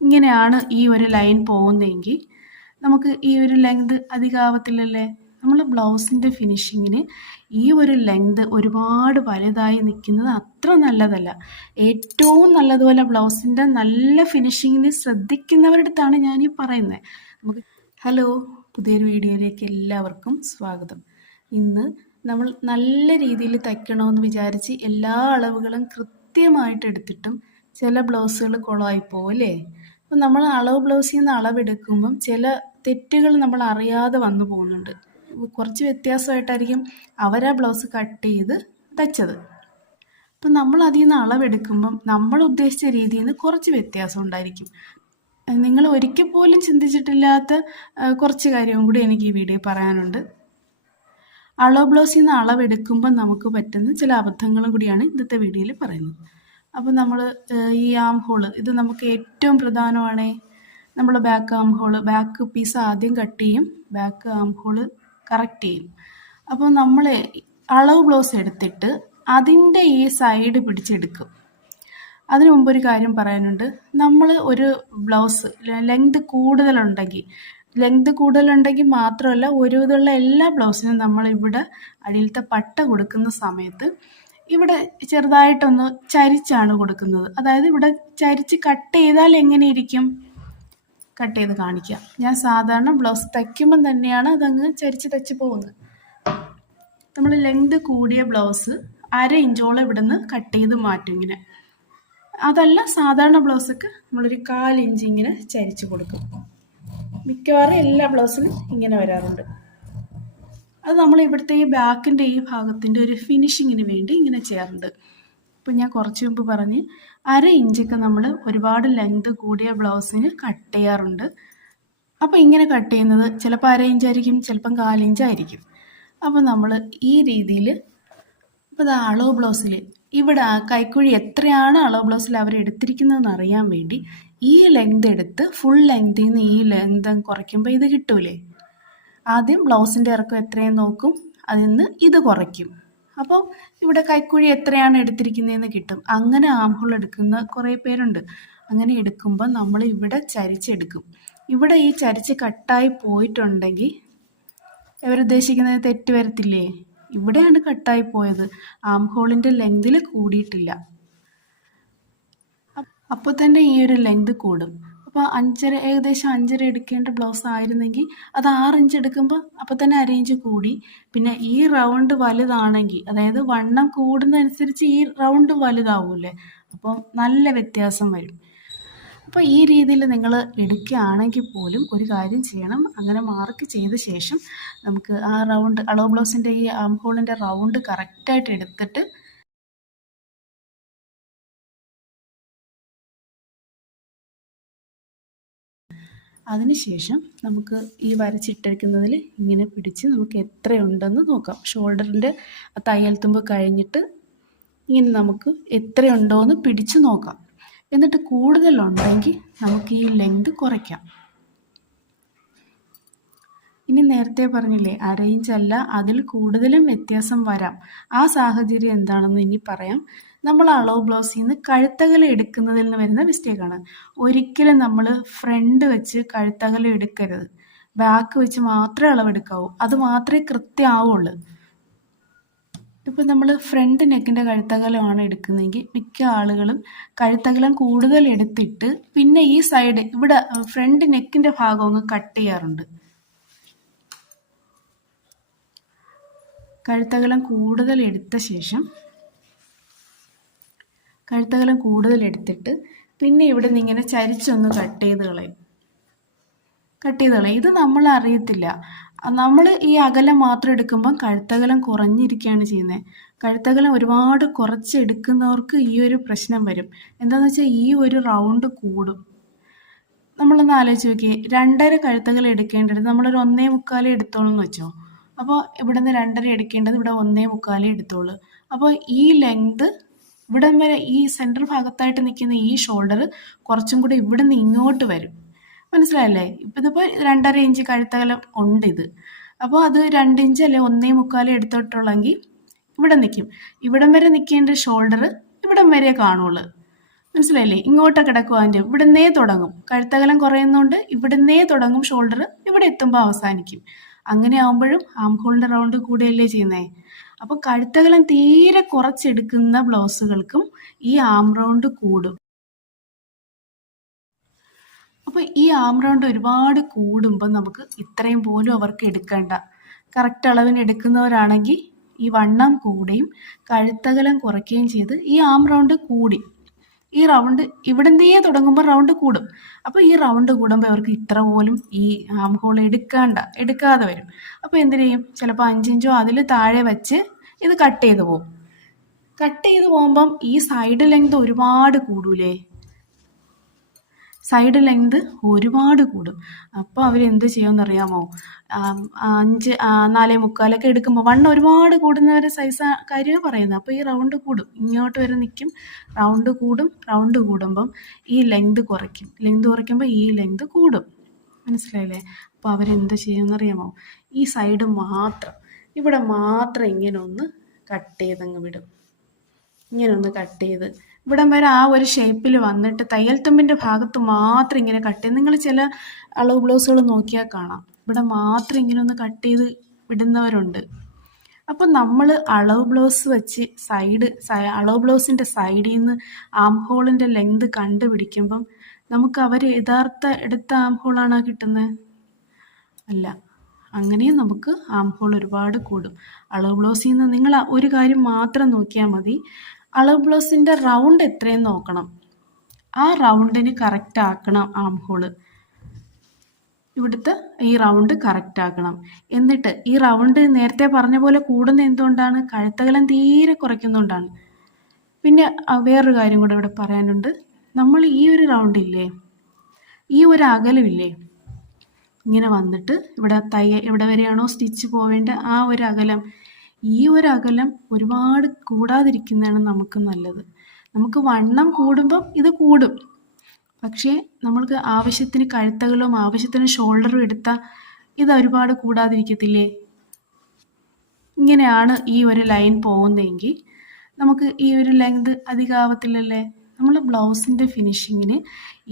ഇങ്ങനെയാണ് ഈ ഒരു ലൈൻ പോകുന്നതെങ്കിൽ നമുക്ക് ഈ ഒരു ലെങ്ത് അധികമാവത്തില്ലല്ലേ. നമ്മൾ ബ്ലൗസിൻ്റെ ഫിനിഷിങ്ങിന് ഈ ഒരു ലെങ്ത് ഒരുപാട് വലുതായി നിൽക്കുന്നത് അത്ര നല്ലതല്ല. ഏറ്റവും നല്ലതുപോലെ ബ്ലൗസിൻ്റെ നല്ല ഫിനിഷിങ്ങിന് ശ്രദ്ധിക്കുന്നവരുടെ അടുത്താണ് ഞാനീ പറയുന്നത്. നമുക്ക് ഹലോ, പുതിയൊരു വീഡിയോയിലേക്ക് എല്ലാവർക്കും സ്വാഗതം. ഇന്ന് നമ്മൾ നല്ല രീതിയിൽ തയ്ക്കണമെന്ന് വിചാരിച്ച് എല്ലാ അളവുകളും കൃത്യമായിട്ട് എടുത്തിട്ടും ചില ബ്ലൗസുകൾ കുളമായി പോകും അല്ലേ. അപ്പം നമ്മൾ അളവ് ബ്ലൗസിൽ നിന്ന് അളവെടുക്കുമ്പം ചില തെറ്റുകൾ നമ്മൾ അറിയാതെ വന്നു പോകുന്നുണ്ട്. കുറച്ച് വ്യത്യാസമായിട്ടായിരിക്കും അവരാ ബ്ലൗസ് കട്ട് ചെയ്ത് തയ്ച്ചത്. അപ്പം നമ്മൾ അതിൽ നിന്ന് അളവെടുക്കുമ്പം നമ്മൾ ഉദ്ദേശിച്ച രീതിയിൽ നിന്ന് കുറച്ച് വ്യത്യാസം ഉണ്ടായിരിക്കും. നിങ്ങൾ ഒരിക്കൽ പോലും ചിന്തിച്ചിട്ടില്ലാത്ത കുറച്ച് കാര്യവും കൂടി എനിക്ക് ഈ വീഡിയോ പറയാനുണ്ട്. അളവ് ബ്ലൗസിൽ നിന്ന് അളവെടുക്കുമ്പം നമുക്ക് പറ്റുന്ന ചില അബദ്ധങ്ങളും കൂടിയാണ് ഇന്നത്തെ വീഡിയോയിൽ പറയുന്നത്. അപ്പോൾ നമ്മൾ ഈ ആം ഹോള് ഇത് നമുക്ക് ഏറ്റവും പ്രധാനമാണ്. നമ്മൾ ബാക്ക് പീസ് ആദ്യം കട്ട് ചെയ്യും, ബാക്ക് ആം ഹോള് കറക്റ്റ് ചെയ്യും. അപ്പോൾ നമ്മൾ അളവ് ബ്ലൗസ് എടുത്തിട്ട് അതിൻ്റെ ഈ സൈഡ് പിടിച്ചെടുക്കും. അതിനു മുമ്പ് ഒരു കാര്യം പറയാനുണ്ട്. നമ്മൾ ഒരു ബ്ലൗസ് ലെങ്ത് കൂടുതലുണ്ടെങ്കിൽ മാത്രമല്ല, ഒരുവിധമുള്ള എല്ലാ ബ്ലൗസിനും നമ്മൾ ഇവിടെ അടിയിലത്തെ പട്ട കൊടുക്കുന്ന സമയത്ത് ഇവിടെ ചെറുതായിട്ടൊന്ന് ചരിച്ചാണ് കൊടുക്കുന്നത്. അതായത് ഇവിടെ ചരിച്ച് കട്ട് ചെയ്താൽ എങ്ങനെ ഇരിക്കും, കട്ട് ചെയ്ത് കാണിക്കാം. ഞാൻ സാധാരണ ബ്ലൗസ് തയ്ക്കുമ്പം തന്നെയാണ് അതങ്ങ് ചരിച്ച് തയ്ച്ച് പോകുന്നത്. നമ്മൾ ലെങ്ത് കൂടിയ ബ്ലൗസ് 1/2 ഇഞ്ചോളം ഇവിടെ നിന്ന് കട്ട് ചെയ്ത് മാറ്റും ഇങ്ങനെ. അതല്ല, സാധാരണ ബ്ലൗസൊക്കെ നമ്മളൊരു 1/4 ഇഞ്ച് ഇങ്ങനെ ചരിച്ച് കൊടുക്കും. മിക്കവാറും എല്ലാ ബ്ലൗസിനും ഇങ്ങനെ വരാറുണ്ട്. അത് നമ്മൾ ഇവിടുത്തെ ഈ ബാക്കിൻ്റെ ഈ ഭാഗത്തിൻ്റെ ഒരു ഫിനിഷിങ്ങിന് വേണ്ടി ഇങ്ങനെ ചെയ്യാറുണ്ട്. ഇപ്പം ഞാൻ കുറച്ച് മുമ്പ് പറഞ്ഞ് 1/2 ഇഞ്ചൊക്കെ നമ്മൾ ഒരുപാട് ലെങ്ത് കൂടിയ ബ്ലൗസിന് കട്ട് ചെയ്യാറുണ്ട്. അപ്പോൾ ഇങ്ങനെ കട്ട് ചെയ്യുന്നത് ചിലപ്പോൾ 1/2 ഇഞ്ചായിരിക്കും, ചിലപ്പം 1/4 ഇഞ്ചായിരിക്കും. അപ്പോൾ നമ്മൾ ഈ രീതിയിൽ ഇപ്പോൾ ഇത് അളവ് ബ്ലൗസിൽ ഇവിടെ കൈക്കുഴി എത്രയാണ് അളവ് ബ്ലൗസിൽ അവർ എടുത്തിരിക്കുന്നതെന്ന് അറിയാൻ വേണ്ടി ഈ ലെങ്ത് എടുത്ത് ഫുൾ ലെങ്തിൽ നിന്ന് ഈ ലെങ്ത് കുറയ്ക്കുമ്പോൾ ഇത് കിട്ടൂലേ. ആദ്യം ബ്ലൗസിൻ്റെ ഇറക്കം എത്രയെന്ന് നോക്കും, അതിൽ നിന്ന് ഇത് കുറയ്ക്കും. അപ്പോൾ ഇവിടെ കൈക്കുഴി എത്രയാണ് എടുത്തിരിക്കുന്നതെന്ന് കിട്ടും. അങ്ങനെ ആം ഹോൾ എടുക്കുന്ന കുറേ പേരുണ്ട്. അങ്ങനെ എടുക്കുമ്പോൾ നമ്മൾ ഇവിടെ ചരിച്ചെടുക്കും. ഇവിടെ ഈ ചരിച്ച് കട്ടായി പോയിട്ടുണ്ടെങ്കിൽ ഇവരുദ്ദേശിക്കുന്നത് തെറ്റ് വരത്തില്ലേ. ഇവിടെയാണ് കട്ടായി പോയത്, ആം ഹോളിൻ്റെ ലെങ്തിൽ കൂടിയിട്ടില്ല. അപ്പോൾ തന്നെ ഈ ഒരു ലെങ്ത് കൂടും. അപ്പോൾ ഏകദേശം 5.5 എടുക്കേണ്ട ബ്ലൗസ് ആയിരുന്നെങ്കിൽ അത് 6 ഇഞ്ച് എടുക്കുമ്പോൾ അപ്പോൾ തന്നെ 1/2 ഇഞ്ച് കൂടി. പിന്നെ ഈ റൗണ്ട് വലുതാണെങ്കിൽ, അതായത് വണ്ണം കൂടുന്നതനുസരിച്ച് ഈ റൗണ്ട് വലുതാവൂലേ, അപ്പോൾ നല്ല വ്യത്യാസം വരും. അപ്പോൾ ഈ രീതിയിൽ നിങ്ങൾ എടുക്കുകയാണെങ്കിൽ പോലും ഒരു കാര്യം ചെയ്യണം. അങ്ങനെ മാർക്ക് ചെയ്ത ശേഷം നമുക്ക് ആ റൗണ്ട് അളവ് ബ്ലൗസിൻ്റെ ഈ ആം ഹോളിൻ്റെ റൗണ്ട് കറക്റ്റായിട്ട് എടുത്തിട്ട് അതിനുശേഷം നമുക്ക് ഈ വരച്ചിട്ടിരിക്കുന്നതിൽ ഇങ്ങനെ പിടിച്ച് നമുക്ക് എത്രയുണ്ടെന്ന് നോക്കാം. ഷോൾഡറിൻ്റെ തയ്യൽ തുമ്പ് കഴിഞ്ഞിട്ട് ഇങ്ങനെ നമുക്ക് എത്രയുണ്ടോയെന്ന് പിടിച്ച് നോക്കാം. എന്നിട്ട് കൂടുതലുണ്ടെങ്കിൽ നമുക്ക് ഈ ലെങ്ത് കുറയ്ക്കാം. ഇനി നേരത്തെ പറഞ്ഞില്ലേ 1/2 ഇഞ്ചല്ല, അതിൽ കൂടുതലും വ്യത്യാസം വരാം. ആ സാഹചര്യം എന്താണെന്ന് ഇനി പറയാം. നമ്മൾ അളവ് ബ്ലൗസിൽ നിന്ന് കഴുത്തകല എടുക്കുന്നതിൽ നിന്ന് വരുന്ന മിസ്റ്റേക്കാണ്. ഒരിക്കലും നമ്മൾ ഫ്രണ്ട് വെച്ച് കഴുത്തകല എടുക്കരുത്. ബാക്ക് വെച്ച് മാത്രമേ അളവെടുക്കാവൂ. അത് മാത്രമേ കൃത്യമാവുള്ളൂ. ഇപ്പം നമ്മൾ ഫ്രണ്ട് നെക്കിൻ്റെ കഴുത്തകലമാണ് എടുക്കുന്നതെങ്കിൽ മിക്ക ആളുകളും കഴുത്തകലം കൂടുതൽ എടുത്തിട്ട് പിന്നെ ഈ സൈഡ് ഇവിടെ ഫ്രണ്ട് നെക്കിൻ്റെ ഭാഗം അങ്ങ് കട്ട് ചെയ്യാറുണ്ട്. കഴുത്തകലം കൂടുതൽ എടുത്തിട്ട് പിന്നെ ഇവിടെ നിന്ന് ഇങ്ങനെ ചരിച്ചൊന്ന് കട്ട് ചെയ്ത് കളയും. ഇത് നമ്മൾ അറിയത്തില്ല. നമ്മൾ ഈ അകലം മാത്രം എടുക്കുമ്പം കഴുത്തകലം കുറഞ്ഞിരിക്കുകയാണ് ചെയ്യുന്നത്. കഴുത്തകലം ഒരുപാട് കുറച്ചെടുക്കുന്നവർക്ക് ഈ ഒരു പ്രശ്നം വരും. എന്താണെന്ന് വെച്ചാൽ ഈ ഒരു റൗണ്ട് കൂടും. നമ്മളൊന്ന് ആലോചിച്ച് നോക്കിയേ, 2.5 കഴുത്തകലം എടുക്കേണ്ടത് നമ്മളൊരു 1.25 എടുത്തോളൂ എന്ന് വെച്ചോ. അപ്പോൾ ഇവിടെ നിന്ന് 2.5 എടുക്കേണ്ടത് ഇവിടെ 1.25 എടുത്തോളൂ. അപ്പോൾ ഈ ലെങ്ത് ഇവിടം വരെ ഈ സെൻറ്റർ ഭാഗത്തായിട്ട് നിൽക്കുന്ന ഈ ഷോൾഡർ കുറച്ചും കൂടി ഇവിടെ നിന്ന് ഇങ്ങോട്ട് വരും. മനസ്സിലായല്ലേ? ഇപ്പം ഇതിപ്പോൾ 2.5 ഇഞ്ച് കഴുത്തകലം ഉണ്ട് ഇത്. അപ്പോൾ അത് 2 ഇഞ്ച് അല്ലെ 1.25 എടുത്തിട്ടുള്ളെങ്കിൽ ഇവിടെ നിൽക്കും. ഇവിടം വരെ നിൽക്കേണ്ട ഷോൾഡർ ഇവിടം വരെ കാണുള്ളൂ. മനസ്സിലായില്ലേ? ഇങ്ങോട്ട് കിടക്കും അതിൻ്റെ ഇവിടുന്നേ തുടങ്ങും. കഴുത്തകലം കുറയുന്നതുകൊണ്ട് ഇവിടുന്നേ തുടങ്ങും ഷോൾഡർ, ഇവിടെ എത്തുമ്പോൾ അവസാനിക്കും. അങ്ങനെ ആകുമ്പോഴും ആം ഹോളിൻ്റെ റൗണ്ട് കൂടുകയല്ലേ ചെയ്യുന്നേ. അപ്പോൾ കഴുത്തകലം തീരെ കുറച്ചെടുക്കുന്ന ബ്ലൗസുകൾക്കും ഈ ആം റൗണ്ട് കൂടും. അപ്പോൾ ഈ ആം റൗണ്ട് ഒരുപാട് കൂടുമ്പോൾ നമുക്ക് ഇത്രയും പോലും അവർക്ക് എടുക്കേണ്ട. കറക്റ്റ് അളവിന് എടുക്കുന്നവരാണെങ്കിൽ ഈ വണ്ണം കൂടുകയും കഴുത്തകലം കുറയ്ക്കുകയും ചെയ്ത് ഈ ആം റൗണ്ട് കൂടി. ഈ റൗണ്ട് ഇവിടുന്നേ തുടങ്ങുമ്പോൾ റൗണ്ട് കൂടും. അപ്പോൾ ഈ റൗണ്ട് കൂടുമ്പോൾ അവർക്ക് ഇത്ര പോലും ഈ ആം ഹോൾ എടുക്കാതെ വരും. അപ്പോൾ എന്തിനു ചെയ്യും? ചിലപ്പോൾ 5 ഇഞ്ചോ അതിൽ താഴെ വെച്ച് ഇത് കട്ട് ചെയ്ത് പോകും. കട്ട് ചെയ്ത് പോകുമ്പം ഈ സൈഡ് ലെങ്ത് ഒരുപാട് കൂടൂലേ? സൈഡ് ലെങ്ത് ഒരുപാട് കൂടും. അപ്പോൾ അവരെന്ത് ചെയ്യുമെന്നറിയാമോ? 4.75 എടുക്കുമ്പോൾ വണ്ണം ഒരുപാട് കൂടുന്നവരെ സൈസ് കാര്യമാണ് പറയുന്നത്. അപ്പോൾ ഈ റൗണ്ട് കൂടും, ഇങ്ങോട്ട് വരെ നിൽക്കും, റൗണ്ട് കൂടും. റൗണ്ട് കൂടുമ്പം ഈ ലെങ്ത് കുറയ്ക്കും. ലെങ്ത് കുറയ്ക്കുമ്പോൾ ഈ ലെങ്ത് കൂടും. മനസ്സിലായില്ലേ? അപ്പോൾ അവരെന്ത് ചെയ്യുമെന്നറിയാമോ? ഈ സൈഡ് മാത്രം, ഇവിടെ മാത്രം ഇങ്ങനെ ഒന്ന് കട്ട് ചെയ്തങ്ങ് വിടും. ഇങ്ങനെ ഒന്ന് കട്ട് ചെയ്ത് ഇവിടം വരെ ആ ഒരു ഷേപ്പിൽ വന്നിട്ട് തയ്യൽ തുമ്പിൻ്റെ ഭാഗത്ത് മാത്രം ഇങ്ങനെ കട്ട് ചെയ്ത്, നിങ്ങൾ ചില അളവ് ബ്ലൗസുകൾ നോക്കിയാൽ കാണാം, ഇവിടെ മാത്രം ഇങ്ങനെ ഒന്ന് കട്ട് ചെയ്ത് വിടുന്നവരുണ്ട്. അപ്പം നമ്മൾ അളവ് ബ്ലൗസ് വെച്ച് അളവ് ബ്ലൗസിൻ്റെ സൈഡിൽ നിന്ന് ആം ഹോളിൻ്റെ ലെങ്ത് കണ്ടുപിടിക്കുമ്പം നമുക്ക് അവർ യഥാർത്ഥ എടുത്ത ആം ഹോളാണോ കിട്ടുന്നത്? അല്ല. അങ്ങനെയും നമുക്ക് ആം ഹോൾ ഒരുപാട് കൂടും. അളവ് ബ്ലൗസിൽ നിന്ന് നിങ്ങൾ ഒരു കാര്യം മാത്രം നോക്കിയാൽ മതി, അളവ് ബ്ലൗസിൻ്റെ റൗണ്ട് എത്രയും നോക്കണം. ആ റൗണ്ടിന് കറക്റ്റ് ആക്കണം ആം ഹോള്. ഇവിടുത്തെ ഈ റൗണ്ട് കറക്റ്റ് ആക്കണം. എന്നിട്ട് ഈ റൗണ്ട് നേരത്തെ പറഞ്ഞ പോലെ കൂടുന്ന എന്തുകൊണ്ടാണ്? കഴുത്തകലം തീരെ കുറയ്ക്കുന്നതുകൊണ്ടാണ്. പിന്നെ വേറൊരു കാര്യം കൂടെ ഇവിടെ പറയാനുണ്ട്. നമ്മൾ ഈ ഒരു റൗണ്ടില്ലേ, ഈ ഒരു അകലമില്ലേ, ഇങ്ങനെ വന്നിട്ട് ഇവിടെ വരെയാണോ സ്റ്റിച്ച് പോവേണ്ട ആ ഒരു അകലം, ഈ ഒരു അകലം ഒരുപാട് കൂടാതിരിക്കുന്നതാണ് നമുക്ക് നല്ലത്. നമുക്ക് വണ്ണം കൂടുമ്പം ഇത് കൂടും, പക്ഷേ നമ്മൾക്ക് ആവശ്യത്തിന് കഴുത്തകലവും ആവശ്യത്തിന് ഷോൾഡറും എടുത്താൽ ഇത് ഒരുപാട് കൂടാതിരിക്കത്തില്ലേ? ഇങ്ങനെയാണ് ഈ ഒരു ലൈൻ പോകുന്നതെങ്കിൽ നമുക്ക് ഈ ഒരു ലെങ്ത് അധികമാവത്തില്ലല്ലേ? നമ്മൾ ബ്ലൗസിൻ്റെ ഫിനിഷിങ്ങിന്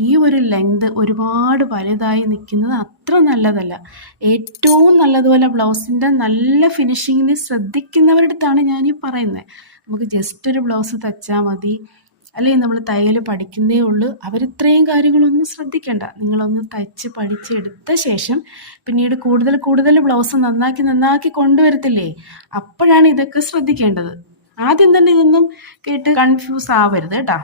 ഈ ഒരു ലെങ്ത് ഒരുപാട് വലുതായി നിൽക്കുന്നത് അത്ര നല്ലതല്ല. ഏറ്റവും നല്ലതുപോലെ ബ്ലൗസിൻ്റെ നല്ല ഫിനിഷിങ്ങിന് ശ്രദ്ധിക്കുന്നവരുടെ അടുത്താണ് ഞാനീ പറയുന്നത്. നമുക്ക് ജസ്റ്റ് ഒരു ബ്ലൗസ് തച്ചാൽ മതി, അല്ലെങ്കിൽ നമ്മൾ തയ്യൽ പഠിക്കുന്നേ ഉള്ളൂ, അവരിത്രയും കാര്യങ്ങളൊന്നും ശ്രദ്ധിക്കേണ്ട. നിങ്ങളൊന്ന് തയ്ച്ച് പഠിച്ചെടുത്ത ശേഷം പിന്നീട് കൂടുതൽ ബ്ലൗസ് നന്നാക്കി കൊണ്ടുവരത്തില്ലേ, അപ്പോഴാണ് ഇതൊക്കെ ശ്രദ്ധിക്കേണ്ടത്. ആദ്യം തന്നെ ഇതൊന്നും കേട്ട് കൺഫ്യൂസ് ആവരുത് കേട്ടോ.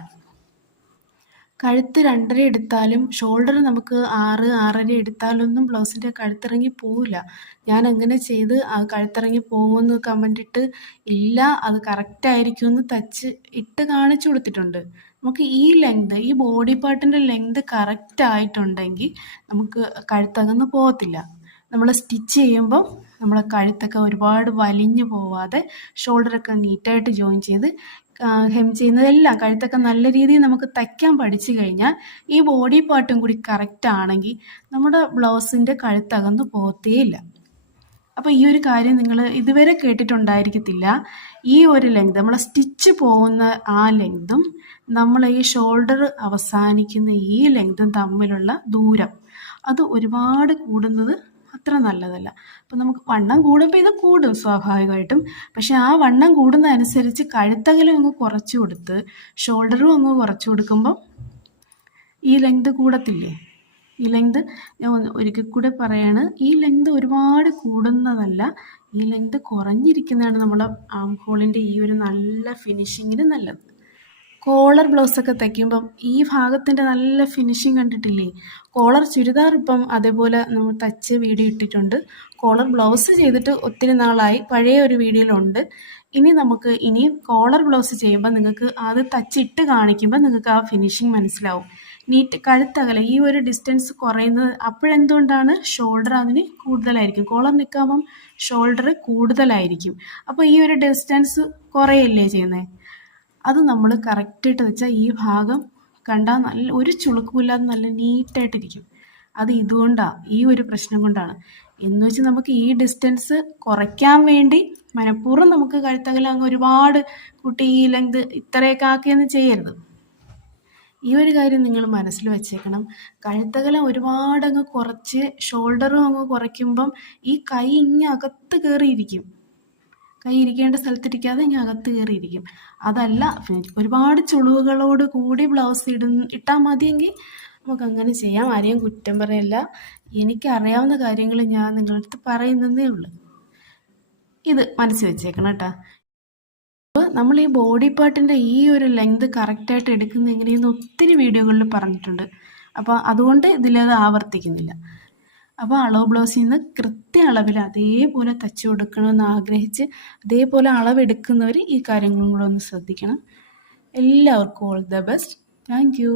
കഴുത്ത് 2.5 എടുത്താലും ഷോൾഡർ നമുക്ക് 6.5 എടുത്താലൊന്നും ബ്ലൗസിൻ്റെ കഴുത്തിറങ്ങി പോവില്ല. ഞാൻ അങ്ങനെ ചെയ്ത് കഴുത്തിറങ്ങി പോകുമെന്ന് കമൻ്റ് ഇട്ട് ഇല്ല, അത് കറക്റ്റായിരിക്കുമെന്ന് തച്ച് ഇട്ട് കാണിച്ചു കൊടുത്തിട്ടുണ്ട്. നമുക്ക് ഈ ലെങ്ത്, ഈ ബോഡി പാർട്ടിൻ്റെ ലെങ്ത് കറക്റ്റ് ആയിട്ടുണ്ടെങ്കിൽ നമുക്ക് കഴുത്തകന്ന് പോകത്തില്ല. നമ്മൾ സ്റ്റിച്ച് ചെയ്യുമ്പോൾ നമ്മളെ കഴുത്തൊക്കെ ഒരുപാട് വലിഞ്ഞു പോവാതെ ഷോൾഡറൊക്കെ നീറ്റായിട്ട് ജോയിൻ ചെയ്ത് ഹെം ചെയ്യുന്നതെല്ലാം കഴുത്തൊക്കെ നല്ല രീതിയിൽ നമുക്ക് തയ്ക്കാൻ പഠിച്ചു കഴിഞ്ഞാൽ ഈ ബോഡി പാർട്ടും കൂടി കറക്റ്റ് ആണെങ്കിൽ നമ്മുടെ ബ്ലൗസിൻ്റെ കഴുത്തകന്ന് പോകത്തേയില്ല. അപ്പോൾ ഈ ഒരു കാര്യം നിങ്ങൾ ഇതുവരെ കേട്ടിട്ടുണ്ടായിരിക്കത്തില്ല. ഈ ഒരു ലെങ്ത്, നമ്മളെ സ്റ്റിച്ച് പോകുന്ന ആ ലെങ്തും നമ്മൾ ഈ ഷോൾഡർ അവസാനിക്കുന്ന ഈ ലെങ്തും തമ്മിലുള്ള ദൂരം അത് ഒരുപാട് കൂടുന്നത് അത്ര നല്ലതല്ല. അപ്പം നമുക്ക് വണ്ണം കൂടുമ്പോൾ ഇത് കൂടും സ്വാഭാവികമായിട്ടും. പക്ഷെ ആ വണ്ണം കൂടുന്നതനുസരിച്ച് കഴുത്തകലം അങ്ങ് കുറച്ച് കൊടുത്ത് ഷോൾഡറും അങ്ങ് കുറച്ച് കൊടുക്കുമ്പം ഈ ലെങ്ത് കൂടത്തില്ലേ? ഈ ലെങ്ത് ഞാൻ ഒരിക്കൽ കൂടെ പറയാണ്, ഈ ലെങ്ത് ഒരുപാട് കൂടുന്നതല്ല, ഈ ലെങ്ത് കുറഞ്ഞിരിക്കുന്നതാണ് നമ്മളെ ആം ഹോളിൻ്റെ ഈ ഒരു നല്ല ഫിനിഷിങ്ങിന് നല്ലത്. കോളർ ബ്ലൗസൊക്കെ തയ്ക്കുമ്പം ഈ ഭാഗത്തിൻ്റെ നല്ല ഫിനിഷിങ് കണ്ടിട്ടില്ലേ? കോളർ ചുരിദാർ ഇപ്പം അതേപോലെ നമ്മൾ തച്ച് വീഡിയോ ഇട്ടിട്ടുണ്ട്. കോളർ ബ്ലൗസ് ചെയ്തിട്ട് ഒത്തിരി നാളായി, പഴയ ഒരു വീഡിയോയിലുണ്ട്. ഇനി കോളർ ബ്ലൗസ് ചെയ്യുമ്പോൾ നിങ്ങൾക്ക് അത് തച്ചിട്ട് കാണിക്കുമ്പോൾ നിങ്ങൾക്ക് ആ ഫിനിഷിങ് മനസ്സിലാവും. നീറ്റ് കഴുത്തകല ഈ ഒരു ഡിസ്റ്റൻസ് കുറയുന്നത് അപ്പോഴെന്തുകൊണ്ടാണ്? ഷോൾഡർ അതിന് കൂടുതലായിരിക്കും. കോളർ നിൽക്കുമ്പം ഷോൾഡർ കൂടുതലായിരിക്കും. അപ്പോൾ ഈ ഒരു ഡിസ്റ്റൻസ് കുറയല്ലേ ചെയ്യുന്നത്. അത് നമ്മൾ കറക്റ്റായിട്ട് വെച്ചാൽ ഈ ഭാഗം കണ്ടാൽ നല്ല ഒരു ചുളുക്കുമില്ലാതെ നല്ല നീറ്റായിട്ടിരിക്കും. അത് ഇതുകൊണ്ടാണ്, ഈ ഒരു പ്രശ്നം കൊണ്ടാണ്. എന്ന് വെച്ച് നമുക്ക് ഈ ഡിസ്റ്റൻസ് കുറയ്ക്കാൻ വേണ്ടി മനഃപൂർവ്വം നമുക്ക് കഴുത്തകലം അങ്ങ് ഒരുപാട് കൂട്ടി ഈ ലെങ്ത് ഇത്രയൊക്കെ ആക്കിയൊന്നും ചെയ്യരുത്. ഈ ഒരു കാര്യം നിങ്ങൾ മനസ്സിൽ വെച്ചേക്കണം. കഴുത്തകലം ഒരുപാടങ്ങ് കുറച്ച് ഷോൾഡറും അങ്ങ് കുറയ്ക്കുമ്പം ഈ കൈ ഇങ്ങ് അകത്ത് കയറിയിരിക്കും. കൈ ഇരിക്കേണ്ട സ്ഥലത്തിരിക്കാതെ ഇങ്ങ് അകത്ത് കയറിയിരിക്കും. അതല്ല ഒരുപാട് ചുളിവുകളോട് കൂടി ബ്ലൗസ് ഇട്ടാൽ മതിയെങ്കിൽ നമുക്ക് അങ്ങനെ ചെയ്യാം. ആരെയും കുറ്റം പറയല്ല. എനിക്കറിയാവുന്ന കാര്യങ്ങൾ ഞാൻ നിങ്ങളുടെ അടുത്ത് പറയുന്നതേ ഉള്ളൂ. ഇത് മനസ്സിൽ വെച്ചേക്കണം കേട്ടോ. അപ്പോൾ നമ്മൾ ഈ ബോഡി പാർട്ടിൻ്റെ ഈ ഒരു ലെങ്ത് കറക്റ്റായിട്ട് എടുക്കുന്ന എങ്ങനെയെന്ന് ഒത്തിരി വീഡിയോകളിൽ പറഞ്ഞിട്ടുണ്ട്. അപ്പോൾ അതുകൊണ്ട് ഇതിലത് ആവർത്തിക്കുന്നില്ല. അപ്പോൾ അളവ് ബ്ലൗസിൽ നിന്ന് കൃത്യ അളവിൽ അതേപോലെ തച്ച് കൊടുക്കണമെന്ന് ആഗ്രഹിച്ച് അതേപോലെ അളവെടുക്കുന്നവർ ഈ കാര്യങ്ങളും കൂടെ ഒന്ന് ശ്രദ്ധിക്കണം. എല്ലാവർക്കും all the best. Thank you.